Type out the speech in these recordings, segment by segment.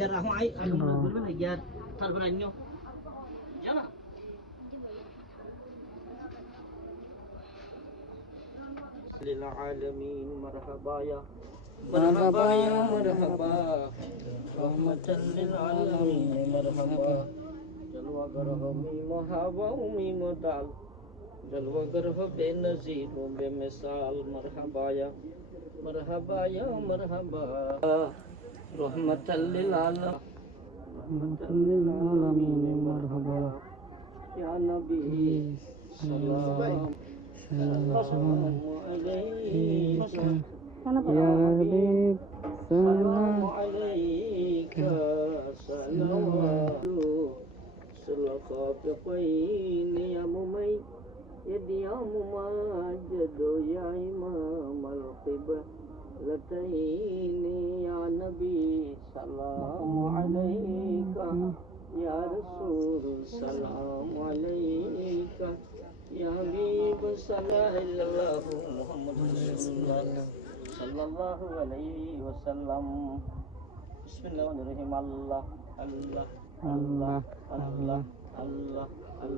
jarah ai belum lagi ya tar beranyo jana lil alamin marhaba ya marhaba ya marhaba rahmatan lil alamin marhaba jalwa garh mi mahaba mi modal jalwa garh benazir bemisal marhaba ya marhaba rahmatan lil alamin marhaba ya nabi salam assalamu alayka ya habib salam alayka salawat salaqatain ya mumay ya mumajid ya imam al-qibla لتيني يا نبي سلام عليك يا رسول سلام عليك يا حبيب صلى الله محمد رسول الله صلى الله عليه وسلم بسم الله الرحمن الرحيم الله الله الله الله الله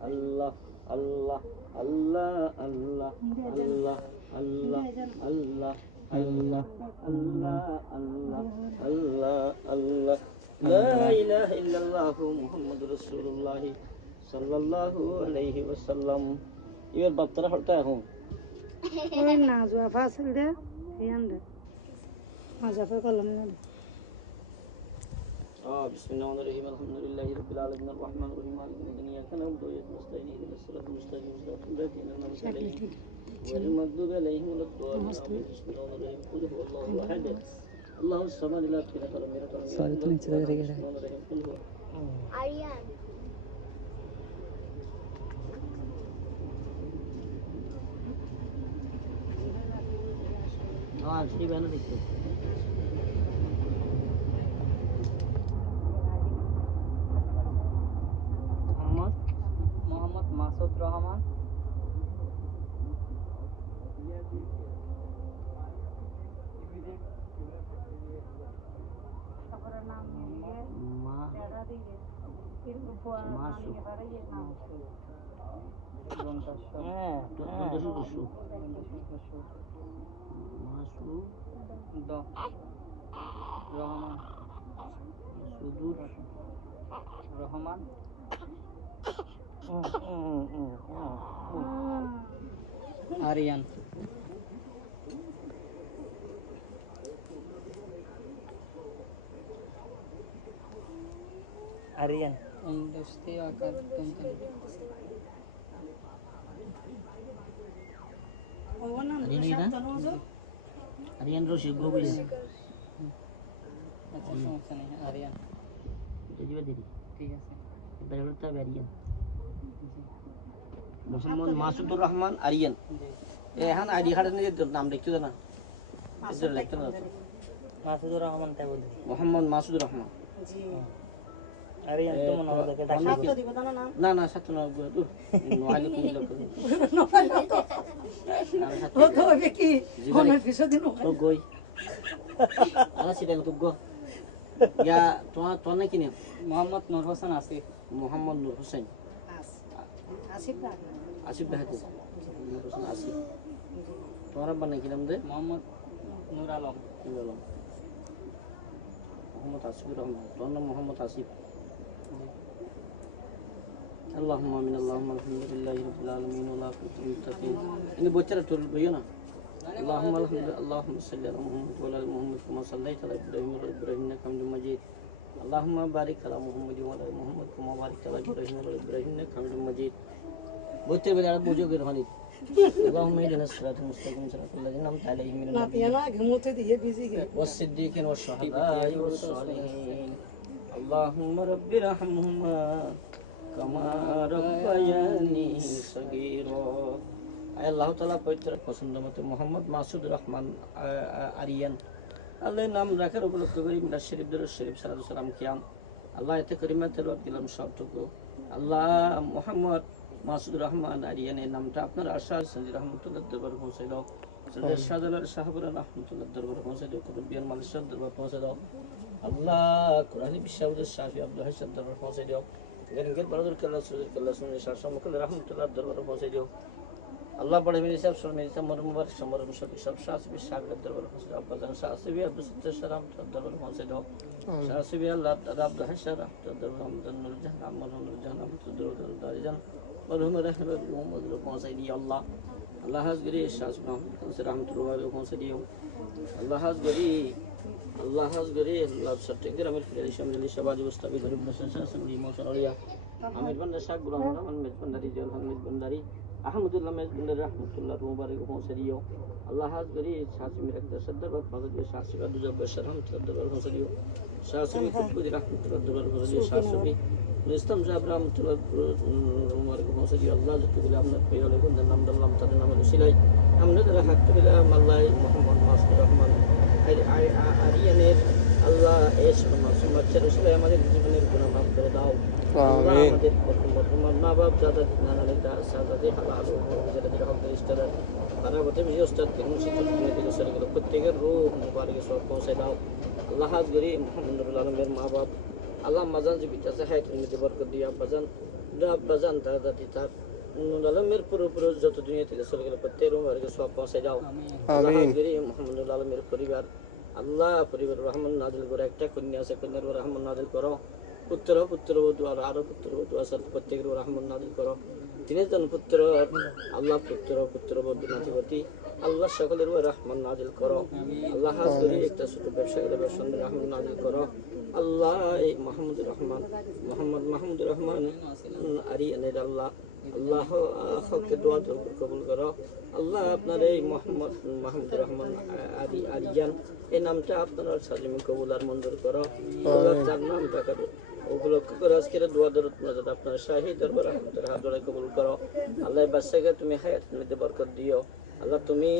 الله الله الله الله الله الله الله الله Allah Allah Allah Allah Allah La ilaha illallah Muhammadur Rasulullah sallallahu alaihi wasallam ये बात तरह हटता है हूँ कोई ना जो फासिल दे यंदे मजाफर कलम ने बिस्मिल्लाहिर्रहमानिर्रहीम अल्हम्दुलिल्लाहि रब्बिल आलमीन अर्रहमानिर रहीम मालिकिल यौमिद्दीन इय्याका नअबुदु व इय्याका नस्तईन इहदिनास सिरातल मुस्तक़ीम सिरातल लज़ीना अन'अमता अलैहिम गैरिल मग़दूबि अलैहिम वलद्दॉलिन बिस्मिल्लाहिर्रहमानिर्रहीम कुल हुवल्लाहु अहद अल्लाहुस Samad lam yalid walam yulad walam yakul lahu Aryan हाँ ठीक है ना देखो मोहम्मद मासूद रहमान रहमान आर्यन आर्यन इंडस्ट्री आकार आर्यन रोशी गोबी अच्छा समस्या नहीं है आर्यन जजीवा दीदी ठीक है बेरता आर्यन मोहम्मद मासूदुर रहमान आर्यन एहान आईडी कार्ड ने नाम लिखते हो ना इधर लिखते ना मासूदुर रहमान তাই বলি मोहम्मद मासूदुर रहमान जी आर्यन तो মনে হয় যে ডাক তো দিব না না সাথে না দূর নয়ালে তুমি লোক ও তো হবে কি কোন পিছে দিন তো গই আলা সিডাল তো গো ইয়া তো না কিনে মোহাম্মদ নূর হোসেন আসিফ মোহাম্মদ নূর হোসেন আসিফ আসিফ বাহাদুর নূর হোসেন আসিফ তোমার বানাই কিলাম দে মোহাম্মদ নূর আলম মোহাম্মদ আসিফুর রহমান তোর নাম মোহাম্মদ আসিফ اللهم آمين اللهم الحمد لله رب العالمين ولا قوة إلا بالله إني بوچر تول بيو نا اللهم الحمد اللهم صل على محمد وعلى آل محمد كما صليت على إبراهيم وعلى إبراهيم إنك حميد مجيد اللهم بارك على محمد وعلى آل محمد كما باركت على إبراهيم وعلى إبراهيم إنك حميد مجيد بوچر بيدار بوجو گرهاني اللهم اهدنا الصراط المستقيم صراط الذين أنعمت عليهم من النبيين والصديقين والشهداء والصالحين اللهم رب ارحمهما كما ربياني صغيرا আয় আল্লাহ তাআলা পবিত্র পছন্দ মতে মোহাম্মদ মাসুদ রহমান আরিয়ান আল্লাহর নাম রাখার উপলক্ষ করে মিলাদ শরীফ দরুদ শরীফ সালাতু সালাম কিয়াম আল্লাহ এতে করিমা তেলাওয়াত দিলাম সবটুকু আল্লাহ মোহাম্মদ মাসুদ রহমান আরিয়ানের নামটা আপনার আশা সঞ্জি রহমতুল্লাহ দরবারে পৌঁছে দাও সরদার শাহজালাল শাহপুরা রহমতুল্লাহ দরবারে পৌঁছে দাও কুতুবিয়ান মালিক দরবারে পৌঁছে দাও আল্লাহ কুরআনি বিশ্ববিদ্যালয়ের শাফি আব্দুল হাসান দরবার পৌঁছে দিও গের বারাদুর কাল্লা সুজুদ কাল্লা সুনি শাহ মুকুল রহমতুল্লাহ দরবার পৌঁছে দিও আল্লাহ বড় মেরে সাহেব সর মেরে সাহেব মুবারক সমর মুশফি সব শাসবি শাগর দরবার পৌঁছে দাও আব্বাজান শাসবি আব্দুল সত্তার সালাম দরবার পৌঁছে দাও শাসবি আল্লাহ আব্দুল হাসান দরবার আমদান নুর জাহান আমর জাহান দরবার দারিজান মরহুম রহমত মোহাম্মদ পৌঁছে দিও আল্লাহ আল্লাহ হাজগরি শাসব রহমতুল্লাহ পৌঁছে দিও আল্লাহ হাজগরি আল্লাহ হাজগরি আল্লাহ সত্যি গ্রামের ফিরে শামিলি সবাজ মুস্তাফি গরিব নসন শাসন ইমোশন আলিয়া আমির বান্দা শাহ গুলাম রহমান মেজবান্দারি জলহান মেজবান্দারি আহমদুল্লাহ মেজবান্দারি রহমতুল্লাহ মুবারক পৌঁছে দিও আল্লাহ হাজগরি শাসমি রাখতে সদ্দর বাদ ফাদর দিয়ে শাসি বাদ জব্বার শরম সদ্দর পৌঁছে দিও শাসমি কুতুবি রহমতুল্লাহ দরবার পৌঁছে দিও শাসমি ইসলাম সাহেব রহমতুল্লাহ মুবারক পৌঁছে দিও আল্লাহ যতগুলো আপনার প্রিয় বন্ধুর নাম দল্লাম তাদের নাম সিলাই আমাদের হাত তুলে মাল্লাই মোহাম্মদ মাসুদ রহমান আরিয়ানের আল্লাহ এস মাসুম বাচ্চা রসুল আমাদের জীবনের গুনাহ মাফ করে দাও আল্লাহ আমাদের বর্তমান মা বাপ দাদা নানা নেতা সাজাদে হালাল যাদের হক ইস্তাদার বারাবতে মিস্তাদ মুর্শিদ থেকে সরকার প্রত্যেকের রূহ মুবারকে সব পৌঁছে দাও আল্লাহ হাজগরি মুহাম্মদুল আলমের মা বাপ আল্লাহ মাজান জীবিত আছে হায়াত নিতে বরকত দিয়া বাজান দাদা দিতার আলমের পুরো যত দুনিয়া থেকে চলে গেল প্রত্যেক রুমকে সব পৌঁছে দাও আল্লাহ হাজগরি মুহাম্মদুল আলমের পরিবার আল্লাহ পরিবার রহমান নাজিল করে একটা কন্যা আছে কন্যার রহমান নাজিল করো পুত্রবধূ আর আরো পুত্রবধূ আছে প্রত্যেকের রহমান নাজিল করো তিনজন পুত্র আল্লাহ পুত্রবধূ নাতিপতি আল্লাহ সকলের রহমান নাজিল করো আল্লাহ হাজগরি একটা ছোট ব্যবসা করে ব্যবসার রহমান নাজিল করো আল্লাহ এই মাহমুদুর রহমান আরিয়ানের আল্লাহ আল্লাহ হককে দোয়া কবুল করো আল্লাহ আপনার এই মাহমুদুর রহমান আরিয়ান এই নামটা আপনার সাজিমি কবুল আর মঞ্জুর করো আল্লাহ তার নামটা উপলক্ষ করে আজকের দোয়া দরুদ মুনাজাত আপনার শাহী দরবার আপনার হাত ধরে কবুল করো আল্লাহ বাচ্চাকে তুমি হায়াত নিতে বরকত দিও আল্লাহ তুমি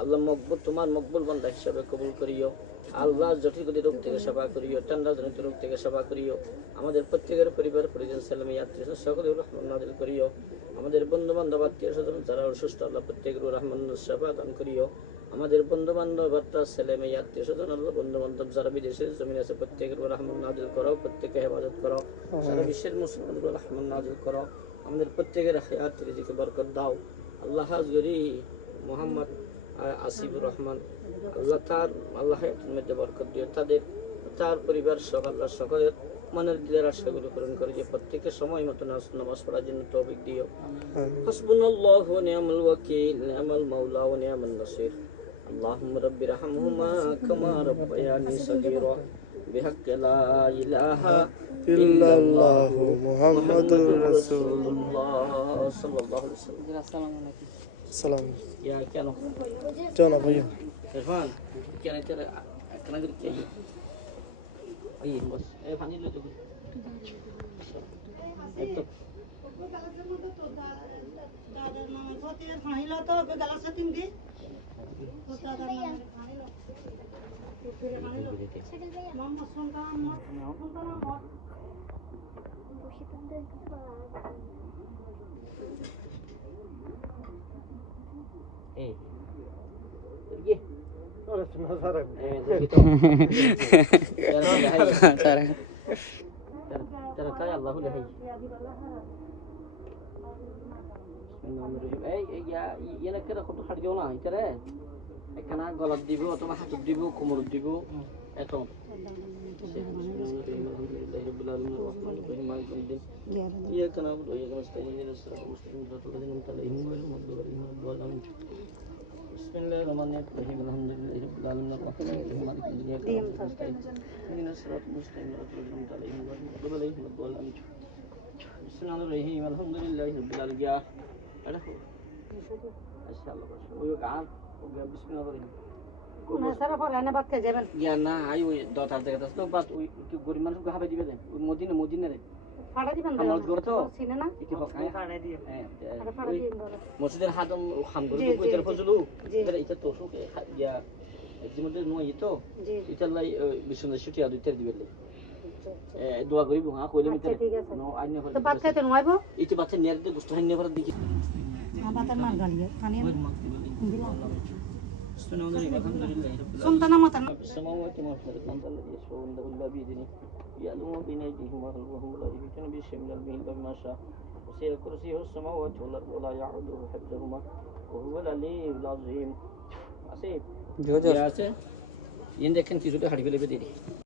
আল্লাহ মকবুল তোমার মকবুল বান্দা হিসাবে কবুল করিও আল্লাহ জটিল রোগ থেকে সেবা করিও ঠান্ডা জনিত রোগ থেকে সেবা করিও আমাদের প্রত্যেকের পরিবার পরিজন সালামী আত্মীয় সকলের রহমান নাজিল করিও আমাদের বন্ধু বান্ধব আত্মীয় স্বজন যারা অসুস্থ আল্লাহ প্রত্যেকের রহমান সেবা দান করিও আমাদের বন্ধু বান্ধব বার্তা ছেলে মেয়ে আত্মীয় স্বজন আল্লাহ বন্ধু বান্ধব যারা বিদেশের জমিন আছে প্রত্যেকের রহমান নাজিল করো প্রত্যেককে হেফাজত করো সারা বিশ্বের মুসলমানদের রহমান নাজিল করো আমাদের প্রত্যেকের হায়াত রিজিকে বরকত দাও আল্লাহ হাজগরি মোহাম্মদ আসিফুর রহমান আল্লাহ তার আল্লাহ হায়াতের মধ্যে বরকত দিও তার পরিবার সহ আল্লাহ সকলের মনের দিলের আশাগুলো পূরণ করে যে প্রত্যেকের সময় মতো নামাজ পড়ার জন্য তৌফিক দিও হাসবুনাল্লাহু ওয়া নি'মাল ওয়াকিল নি'মাল মাওলা ওয়া নি'মান নাসির আল্লাহুম্মা রাব্বি রহমহুমা কামা রাব্বায়ানি সগীরা বিহাক্কি লা ইলাহা ইল্লাল্লাহু মুহাম্মাদুর রাসূলুল্লাহ সাল্লাল্লাহু আলাইহি ওয়াসাল্লাম আসসালামু আলাইকুম সালাম ইয়া কেন জানা ভাইয়া ইরফান কেন তেরা কেন করতে এই বস এই পানি লই দেখো একটু দাদার নামে পতির পানি লো তো গ্লাস তিন দি তো দাদার নামে পানি লো পুরে পানি লো মোহাম্মদ সুলতান মোহাম্মদ এই ये और सुना सारा ترى ترى الله له এই ইয়ালা কেন কত হাট যাও না ইতারে একখানা গলাত দিব অথবা হাতত দিব কোমরত দিব এত إياك نعبد وإياك نستعين اهدنا الصراط المستقيم صراط الذين أنعمت عليهم غير المغضوب عليهم ولا الضالين بسم الله الرحمن الرحيم الحمد لله رب العالمين الرحمن الرحيم مالك يوم الدين إياك نعبد ونستعين اهدنا الصراط المستقيم صراط الذين أنعمت عليهم غير المغضوب عليهم ولا الضالين بسم الله الرحمن الرحيم الحمد لله رب العالمين إن شاء الله ويقعد بسم الله الرحمن না সারা পরে না বাদ খেয়ে যাবেন ইয়া না আই ওই দতার জায়গা আছে তো বাদ ওই গরিব মানুষ হাবে দিবে দেন ওই মদিনা রে ফাড়া দিবেন আমার ঘর তো চিনে না কি হোক ফাড়া দিয়ে হ্যাঁ ফাড়া দিয়ে ধরো মসজিদের হাতম খান করে তো কইতার ফজলু এটা তো সুকে ইয়া জিমতে নয় তো এটা লাই বিশ্বনাথ ছুটি আর দুইটার দিবে দোয়া করিব হ্যাঁ কইলে মিতে নো আইনে তো বাদ খেতে নয়বো ইতি বাচ্চা নেরতে গুস্ত হাইনে করে দেখি বাতার মার গালিয়ে পানি দিলাম আলহামদুলিল্লাহি রাব্বিল সন্তানা মাতা في السماوات وما في الأرض أنت الذي يشفع عنده إلا بإذنه يعلم ما بين أيديهم وخلفهم ولا يحيطون بشيء من علمه إلا بما شاء وسع كرسيه السماوات والأرض ولا يعوده حفظهما وهو العلي العظيم আসিফ আছে ইন দেখেন কিছুটা হাড়ি ফেলে দিদি